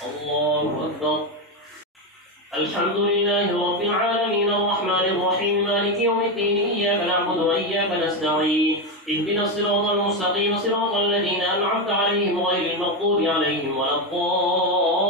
الله أكبر. الحمد لله رب العالمين الرحمن الرحيم مالك يوم الدين إياك نعبد وإياك نستعين اهدنا الصراط المستقيم صراط الذين أنعمت عليهم غير المغضوب عليهم ولا الضالين.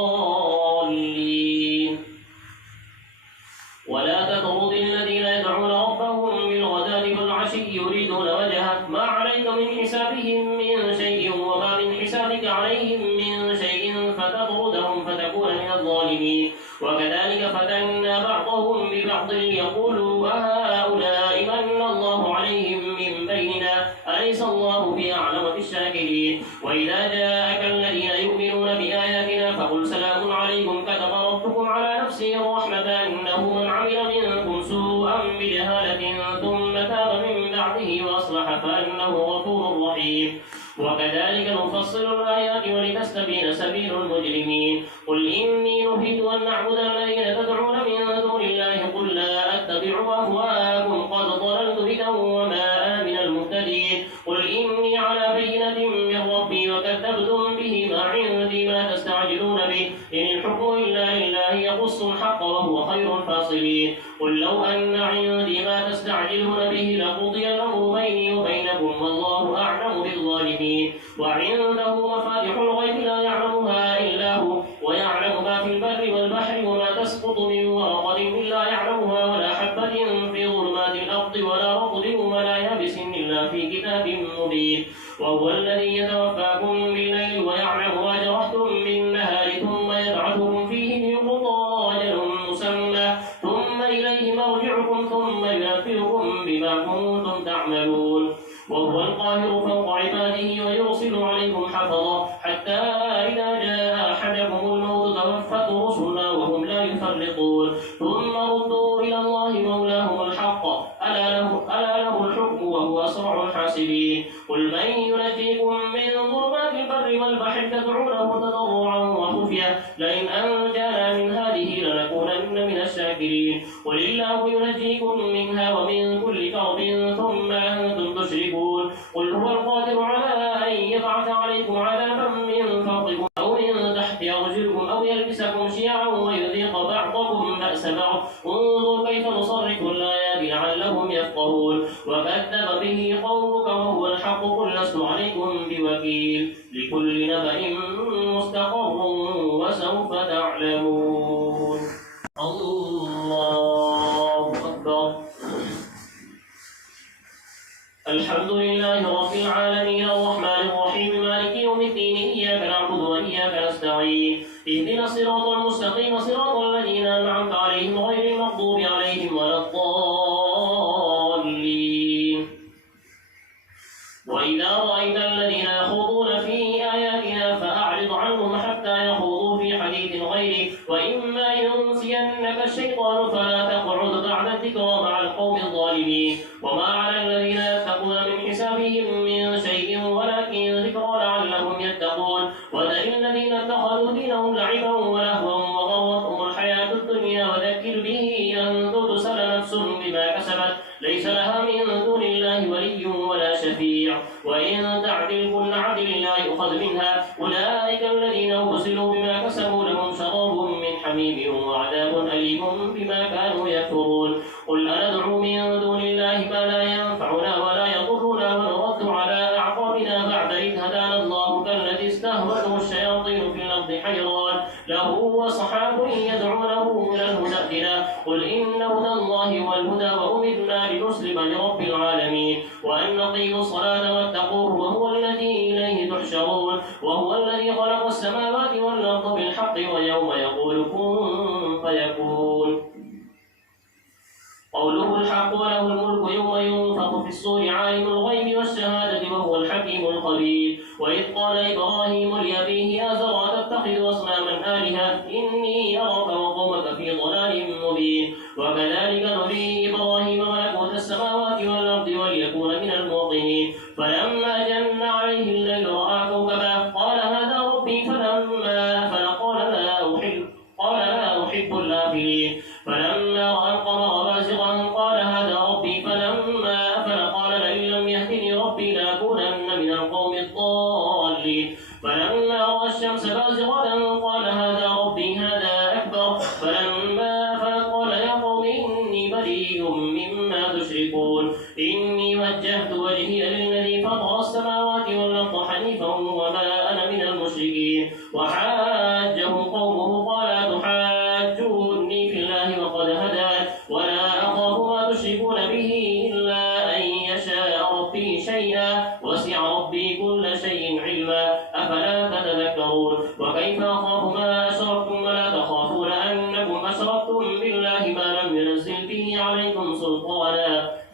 ولا تطرد الذين يدعون ربهم بالغداة والعشي يريدون وجهه ما عليك من حسابهم من شيء وما من حسابك عليهم من شيء فتطردهم فتكون من الظالمين. وكذلك فتنا بعضهم ببعض ليقولوا أهؤلاء من الله عليهم من بيننا أليس الله بأعلم بالشاكرين. وإذا جاءك الذين يؤمنون بآياتنا فقل سلام عليكم كتب ربكم على نفسه الرحمة أنه من عمل منكم سوءا بجهالة ثم تاب من بعده وأصلح فأنه غفور رحيم. وكذلك نفصل الآيات ولتستبين سبيل المجرمين. قل إني نهيت أن أعبد الذين تدعون من دون الله قل لا أتبع أهواءكم قد ضللت إذا وما أنا من المهتدين. قل إني على بينة من ربي وكذبتم به ما عندي ما تستعجلون به إن الحكم إلا لله يقص الحق وهو خير الفاصلين. قل لو أن عندي ما تستعجلون به لقضي الأمر بيني وبينكم والله أعلم بالظالمين. وعنده مفاتح الغيب لا يعلمها إلا هو ويعلم ما في البر والبحر وما تسقط من ورقة إلا يعلمها ولا حبة في ظلمات الأرض ولا رطب ولا يابس إلا في كتاب مبين. وهو الذي يتوفاكم بالليل ويعلم ما جرحتم بالنهار ثم يبعثكم فيه ليقضى أجل مسمى ثم إليه مرجعكم ثم ينبئكم بما كنتم تعملون. وهو القاهر فوق عباده ويرسل عليكم حفظا حتى إذا جاء أحدكم الموت توفته رسلنا وهم لا يفرطون ثم ردوا إلى الله مولاهم الحق ألا له الحكم وهو أسرع الحاسبين. قل من ينجيكم من ظلمات البر والبحر تدعونه تضرعا وخفيا لئن أنجانا من هذه لنكونن من الشاكرين. قل الله ينجيكم منها ومن كل كرب ثم أنتم تشركون. قل هو القادر على أن يبعث عليكم عذابا من فوقكم أو من تحت أرجلكم أو يلبسكم شيعا ويذيق بعضكم بأس بعض انظر كيف نصرف الآيات لعلهم يفقهون. وكذب به قومك وهو الحق قل لست عليكم بوكيل لكل نبأ مستقر وسوف تعلمون. الله أكبر. الحمد لله رب العالمين الرحمن الرحيم مالك يوم الدين إياك نعبد وإياك نستعين اهدنا الصراط المستقيم صراط الذين أنعمت عليهم غير المغضوب عليهم ولا الضالين. وإذا رأيت الذين يخوضون في آياتنا فأعرض عنهم حتى يخوضوا في حديث غيره وإما ينسينك الشيطان فلا تقعد بعد الذكرى مع القوم الظالمين. وما على الذين يتقون من حسابهم من شيء ولكن ذكرى لعلهم يتقون. وذل الذين اتخذوا دينهم لعبا ولهوا وغرتهم الحياة الدنيا وذكر به أن تبصر نفس بما كسبت ليس لها من دون الله ولي ولا شفيع وإن تعدل كل عدل لا يؤخذ منها. أولئك الذين أبصروا بما كسبوا لهم شراب من حميم وعذاب أليم بما كانوا يكفرون. قل أندعو من دون الله ما لا ينفعنا ولا يضرنا ونرد على أعقابنا بعد إذ هدانا الله كالذي استهوته الشياطين في الأرض حيران له أصحاب يدعونه إلى الهدى ائتنا. قل إن هدى الله هو الهدى وأمرنا لنسلم لرب العالمين وأن أقيموا الصلاة واتقوه وهو الذي إليه تحشرون. وهو الذي خلق السماوات والأرض بالحق ويوم يقول كن فيكون قوله الحق وله الملك يوم ينفخ في الصور عالم الغيب والشهادة وهو الحكيم الخبير. وإذ قال إبراهيم لأبيه آزر أتتخذ أصناما آلهة إني أراك وقومك في ضلال مبين. وكذلك نري إبراهيم ملكوت السماوات والأرض وليكون من الموقنين. فلما جن عليه الليل رأى كوكبا قال هذا ربي فلما أفل قال لا أحب الآفلين. فلما رأى القمر بازغا قال هذا ربي فلما أفل قال لئن لم يهدني ربي لأكونن من القوم الضالين. فلما رأى الشمس بازغة قال هذا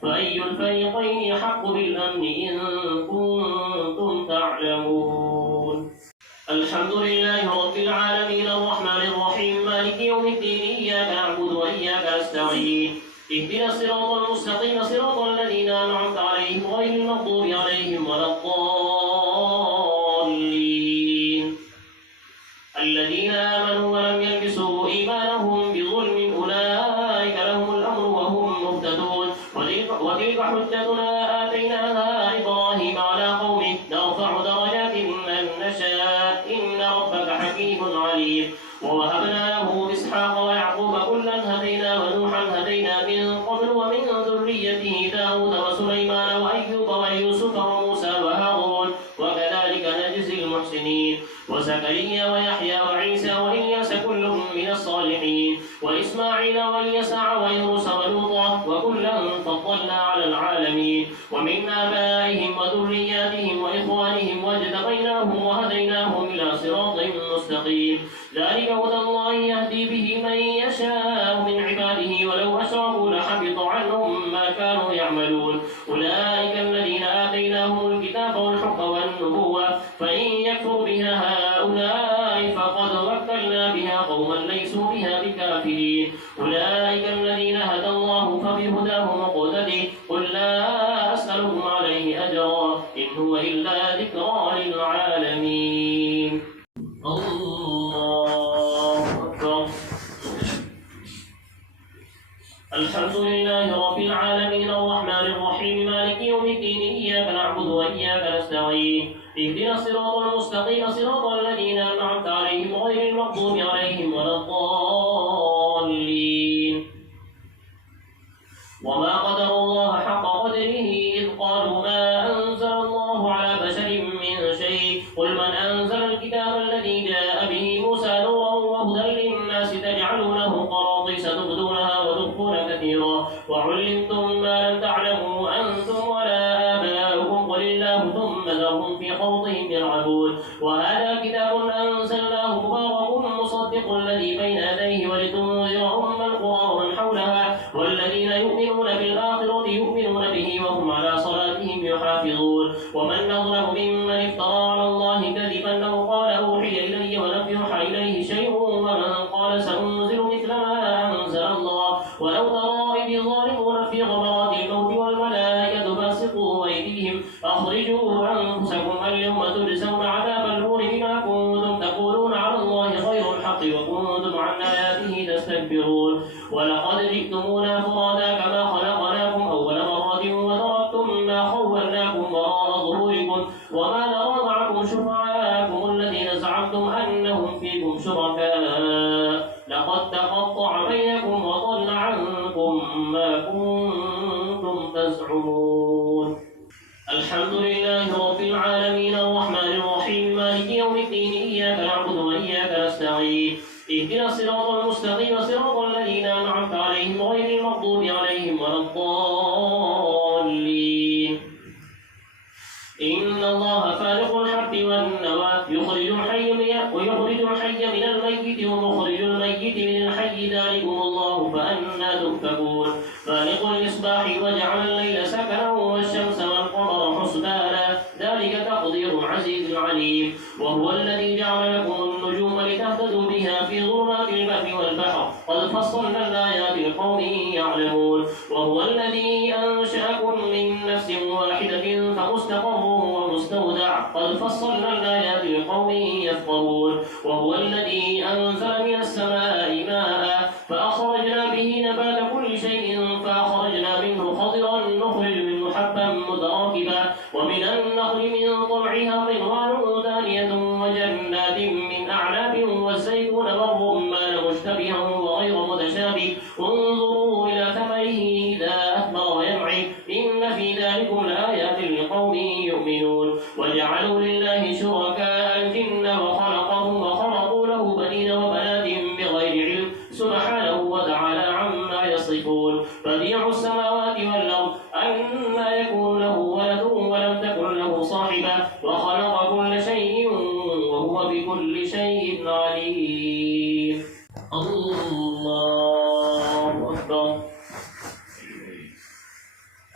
فأي الفريقين أحق بالأمن إن كنتم تعلمون. الحمد لله رب العالمين الرحمن الرحيم مالك يوم الدين إياك نعبد وإياك نستعين اهدنا الصراط المستقيم صراط الذين أنعمت عليهم غير المغضوب عليهم ولا الضالين الذين آمنوا ولم يلبسوا إيمانهم بظلم أولئك لهم الأمر وهم مهتدون. وتلك حجتنا آتيناها إبراهيم على قومه نرفع درجات من نشاء إن ربك حكيم عليم. ووهبنا له إسحاق ويعقوب كلا هدينا ونوحا هدينا من قبل ومن ذريته داود وسليمان وأيوب ويوسف وموسى وهارون وكذلك نجزي المحسنين. وزكريا ويحيى وعيسى وإلياس كل من الصالحين وإسماعيل واليسع ويونس ولوطا وكلا فضلنا على العالمين. ومن آبائهم وذرياتهم وإخوانهم واجتبيناهم وهديناهم إلى صراط مستقيم. ذلك هدى الله يهدي به من يشاء من عباده ولو أشركوا لحبط عنهم ما كانوا يعملون. أولئك الذين آتيناهم الكتاب والحكم والنبوة فإن يكفر بها هؤلاء فقد وكلنا بها قوما ليسوا بها بكافرين. أولئك الذين هدى الله فبهداه مقتدي قل لا أسألكم عليه أجرا إن هو إلا ذكرى للعالمين. الله أكبر. الحمد لله رب العالمين الرحمن الرحيم مالك يوم الدين إياك نعبد وإياك نستعين اهدنا الصراط المستقيم صراط الذين أنعمت عليهم غير المغضوب عليهم ولا الضالين. وما قدر الله حق قدره إذ قالوا ما أنزل الله على بشر من شيء قل من أنزل الكتاب الذي جاء به موسى نورا وهدى للناس تجعلونه قراطيس تبدونها وتخفون كثيرا وعلمتم ما لم تعلموا أنتم ولا آباؤكم قل الله ثم ذرهم في خوضهم يلعبون. وهذا كتاب أنزلناه مبارك مصدق الذي بين يديه ولتنذر أم القرى ومن حولها والذين يؤمنون بالآخرة يؤمنون به وهم على صلاتهم يحافظون. ومن أظلم ممن افترى على الله كذبا أو قال أوحي إلي ولم يوحى إليه شيء ومن قال سأنزل مثل ما أنزل الله. ولو ترى إذ الظالمون في غمرات الموت والملائكة باسطوا أيديهم أخرجوا أنفسكم اليوم تجزون عذاب الهون بما كنتم تقولون على الله غير الحق وكنتم عن آياته تستكبرون. ولقد جئتمونا فرادا كما خلقناكم أول مرة وتركتم ما خولناكم وراء ظهوركم وما نرى معكم شفعاءكم الذين زعمتم أنهم فيكم شركاء لقد تقطع بينكم وضل عنكم ما كنتم تزعمون. الحمد لله رب العالمين الرحمن الرحيم مالك يوم الدين إياك نعبد وإياك نستعين اهدنا الصراط المستقيم صراط الذين أنعمت عليهم غير المغضوب عليهم ولا الضالين. إن الله فالق الحب والنوى يخرج الحي من الميت ومخرج الميت من الحي ذلكم الله فأنى تؤفكون. فالق الإصباح وجعل الليل سكنا والشمس والقمر حسبانا ذلك تقدير العزيز العليم. وهو الذي جعل لكم النجوم لتهتدوا بها في ظلمات البر والبحر قد فصلنا الآيات لقوم يعلمون. وهو الذي أنشأكم من نفس واحدة فمستقر ومستودع قد فصلنا الآيات لقوم يفقهون. وهو الذي أنزل من السماء ماء فأخرجنا به نبات كل شيء فأخرجنا منه خضرا نخرج منه حبا متراكبا ومن النخل من طلعها قنوان دانية وجنات من أعناب والزيتون والرمان مشتبها وغير متشابه انظروا إلى ثمره إذا أثمر وينعم إن في ذلكم لآيات لقوم يؤمنون. وجعلوا لله شركاء الجن وخلقهم وخرقوا له بنين وبنات بغير علم سبحانه وتعالى عما يصفون. بديع السماوات والأرض أنى يكون له ولد ولم تكن له صاحبة وخلق كل شيء وهو بكل شيء عليم. الله أكبر.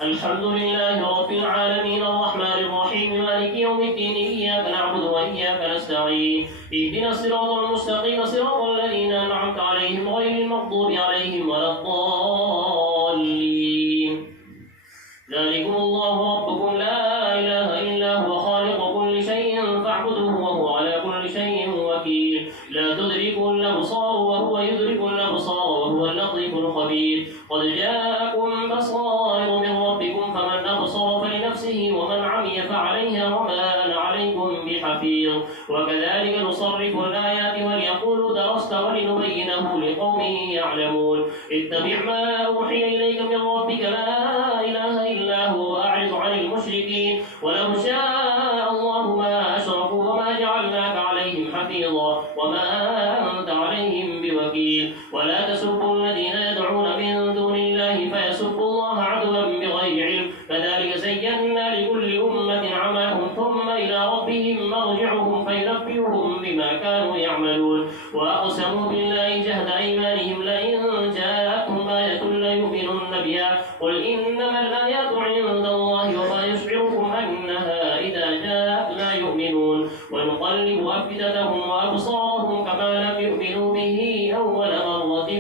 الحمد لله رب العالمين الرحمن الرحيم مالك يوم الدين إياك نعبد وإياك نستعين اهدنا الصراط المستقيم صراط الذين أنعمت عليهم غير المغضوب عليهم ولا الضالين ذلكم الله ربكم لا إله إلا هو خالق كل شيء فاعبدوه وهو على كل شيء وكيل لا تدركه الأبصار وهو يدرك الأبصار وهو اللطيف الخبير قد جاءكم بصائر من ربكم فمن أبصر فلنفسه ومن عمي فعليها وما أنا عليكم بحفيظ وكذلك نصرف الآيات وليقولوا درست ولنبينه لقوم يعلمون اتبع ما أوحي إليك من ربك لا إله إلا هو أعرض عن المشركين ولو شاء الله ما أشركوا وما جعلناك عليهم حفيظا وما أنت عليهم بوكيل ولا تسبوا الذين يدعون من دون الله فيسبوا الله عدوا بغير علم كذلك زينا لكل أمة عملهم ثم إلى ربهم مرجعهم فينبئهم بما كانوا يعملون وأقسموا بالله جهد أيمانهم لئن جاءتهم آية ليؤمنن بها قل إنما الآيات عند الله وما يشعركم أنها إذا جاءت لا يؤمنون ونقلب أفئدتهم وأبصارهم كما لم يؤمنوا به أول مرة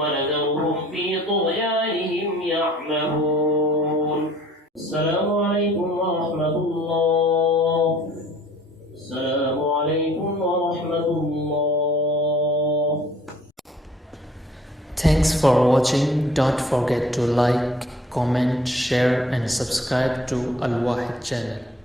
ونذرهم في طغيانهم يعمهون السلام عليكم ورحمة الله السلام عليكم ورحمة الله. Thanks for watching. Don't forget to like, comment, share and subscribe to Al Wahid channel.